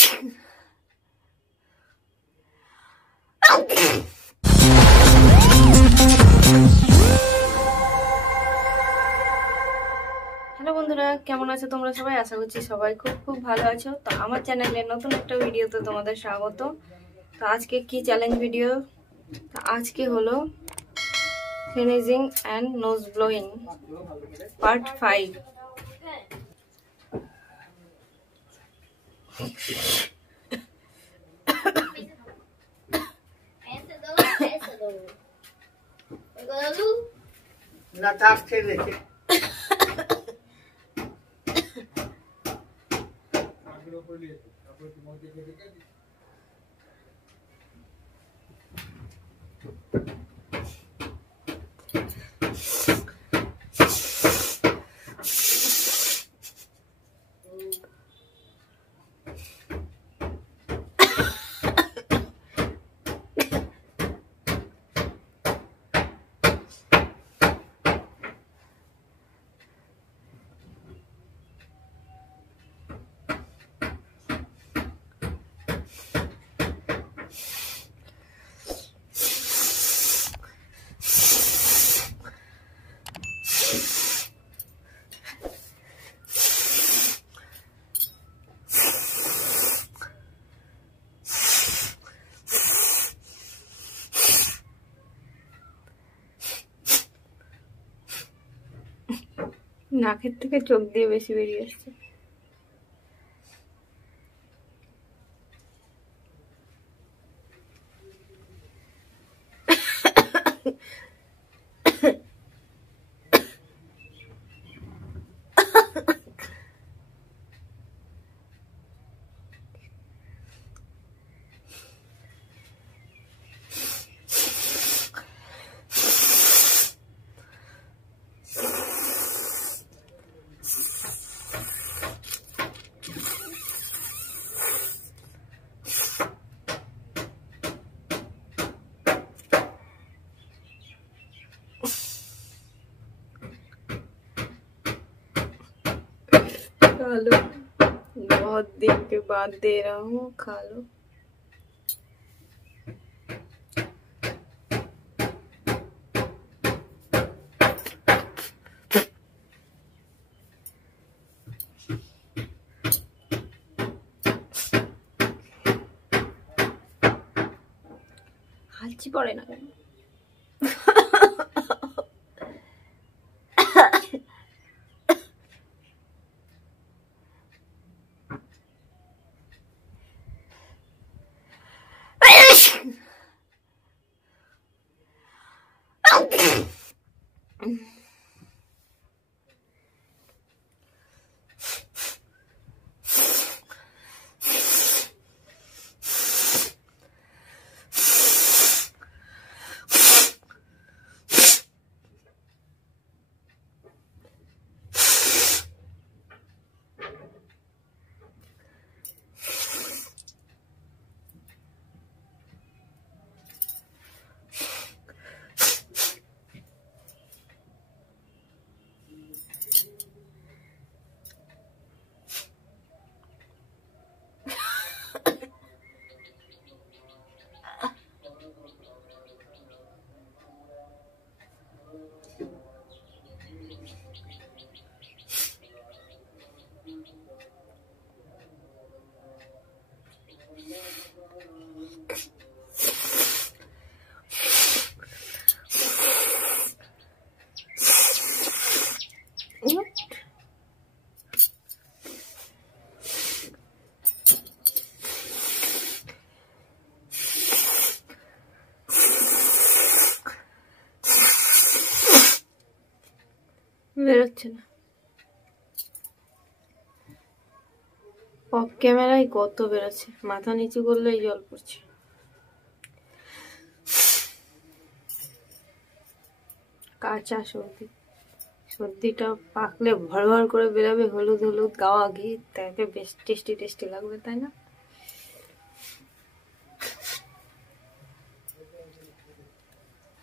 হ্যালো বন্ধুরা, কেমন আছো তোমরা সবাই? আশা করছি সবাই খুব খুব ভালো আছো। তো আমার চ্যানেলে নতুন একটা ভিডিওতে তোমাদের স্বাগত। তো আজকে কি চ্যালেঞ্জ ভিডিও? আজকে হলো finishing and nose blowing part 5। না তার ছেলেকে নাকের থেকে চোখ দিয়ে বেশি বেরিয়ে আসছে। खा लो, बहुत दिन के बाद दे रहा हूँ, खा लो। হালছি পড়ে না কেন? বেরোচ্ছে না। অফ ক্যামেরায় কত বেরোচ্ছে, মাথা নিচু করলেই জল পড়ছে। কাঁচা সর্দি, সর্দিটা পাকলে ভর ভর করে বেরোবে, হলুদ হলুদ গাওয়া ঘি, তাকে বেশ টেস্টি টেস্টি লাগবে, তাই না?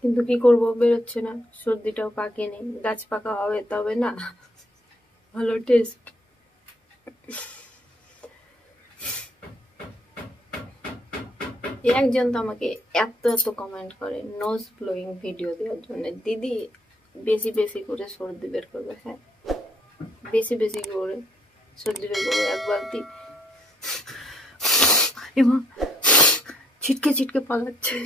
কিন্তু কি করব, বেরোচ্ছে না। সর্দিটাও পাকেনি, গাছ পাকা হবে তবে না ভালো টেস্ট। একজন তো আমাকে এত এত কমেন্ট করে নোজ ব্লোয়িং ভিডিও দেওয়ার জন্য, দিদি বেশি বেশি করে সর্দি বের করবে। হ্যাঁ, বেশি বেশি করে সর্দি বের করবো। এক বালতি এবং ছিটকে ছিটকে পালাচ্ছে।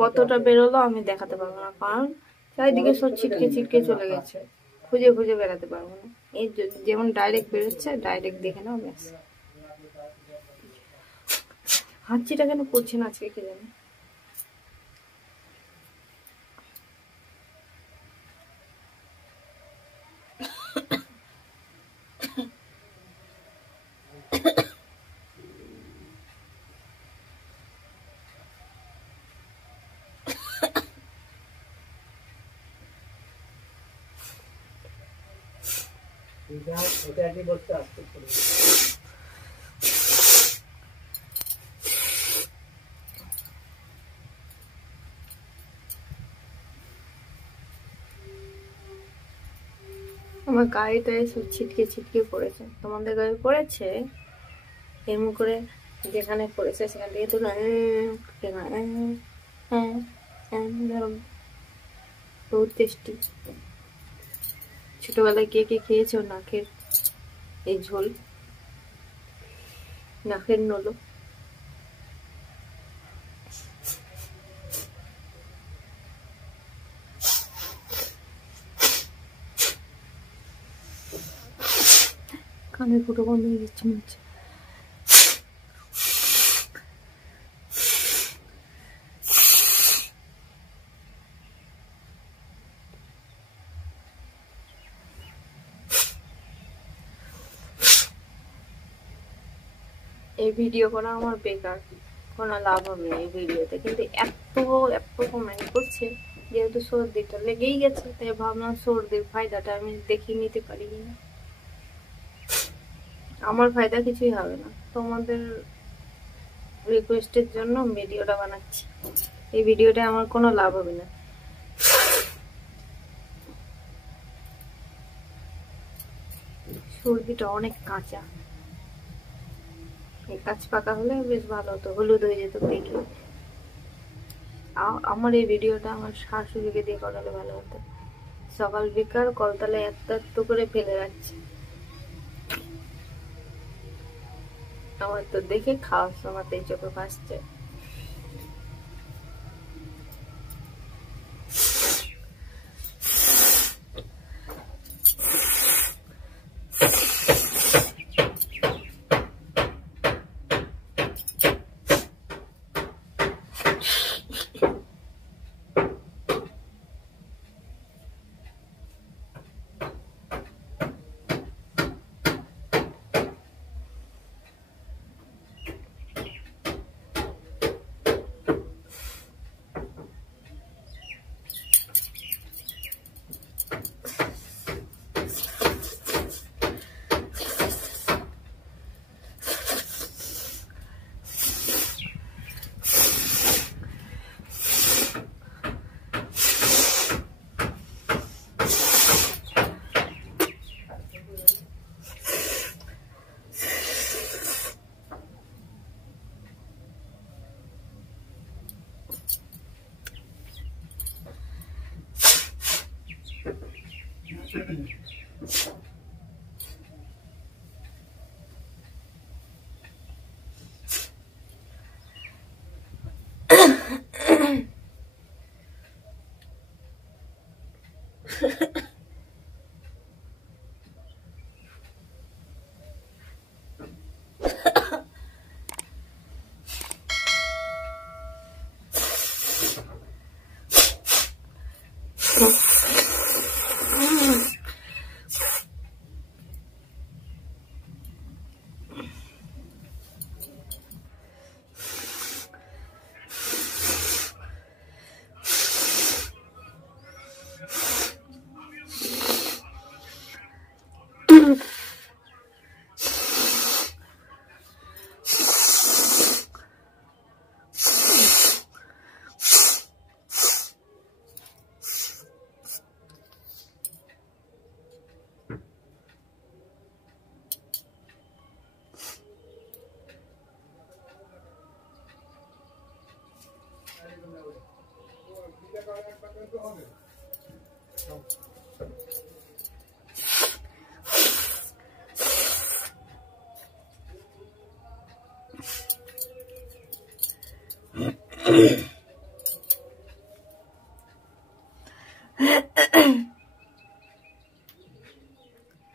কতটা বেরোলো আমি দেখাতে পারবো না, কারণ চারিদিকে সব ছিটকে ছিটকে চলে গেছে, খুঁজে খুঁজে বেড়াতে পারবো না। এই যেমন ডাইরেক্ট বেরোচ্ছে, ডাইরেক্ট দেখে নাও ব্যাস। হাঁচিটা কেন পড়ছে না আজকে কে জানে। আমার গাড়িটায় সব ছিটকে ছিটকে পড়েছে। তোমাদের গায়ে পড়েছে? এমন করে যেখানে পড়েছে সেখান থেকে তো বহুত টেস্টি। ছোটবেলায় কে কে খেয়েছো নাকের এই ঝোল, নাকের নলো? কানের ফুটো বন্ধ হয়ে যাচ্ছে মনে হচ্ছে। এই ভিডিও করা আমার বেকার, কোনো লাভ হবে না এই ভিডিওতে। কিন্তু এত এত কমেন্ট করছে, যেহেতু সর্দিটা লেগেই গেছে, তাই ভাবলাম সর্দির ফায়দাটা আমি দেখিয়ে নিতে পারি কিনা। আমার ফায়দা কিছুই হবে না, তোমাদের রিকোয়েস্টের জন্য ভিডিওটা বানাচ্ছি। এই ভিডিওটা আমার কোনো লাভ হবে না। সর্দিটা অনেক কাঁচা, কাঁচ পাকা হলে বেশ ভালো হতো, হলুদ হয়ে যেত দেখে। আমার এই ভিডিওটা আমার শাশুড়িকে দিয়ে করালে ভালো হতো। সকাল বিকাল কলতলায় এত এত করে ফেলে যাচ্ছে, আমার তো দেখে খাওয়ার সময়তেই চোখে ভাসছে।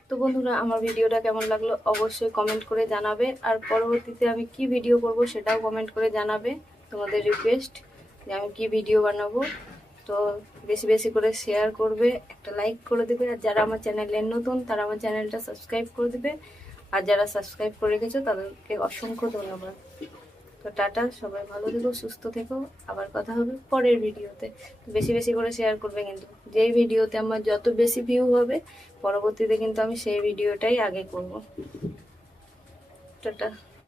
তো বন্ধুরা, আমার ভিডিওটা কেমন লাগলো অবশ্যই কমেন্ট করে জানাবে, আর পরবর্তীতে আমি কি ভিডিও করব সেটাও কমেন্ট করে জানাবে। তোমাদের রিকোয়েস্ট যে আমি কি ভিডিও বানাবো। তো বেশি বেশি করে শেয়ার করবে, একটা লাইক করে দেবে, আর যারা আমার চ্যানেলে নতুন তারা আমার চ্যানেলটা সাবস্ক্রাইব করে দেবে, আর যারা সাবস্ক্রাইব করে রেখেছো তাদেরকে অসংখ্য ধন্যবাদ। তো টাটা, সবাই ভালো থেকো, সুস্থ থেকো, আবার কথা হবে পরের ভিডিওতে। বেশি বেশি করে শেয়ার করবে, কিন্তু যেই ভিডিওতে আমার যত বেশি ভিউ হবে পরবর্তীতে কিন্তু আমি সেই ভিডিওটাই আগে করব। টাটা।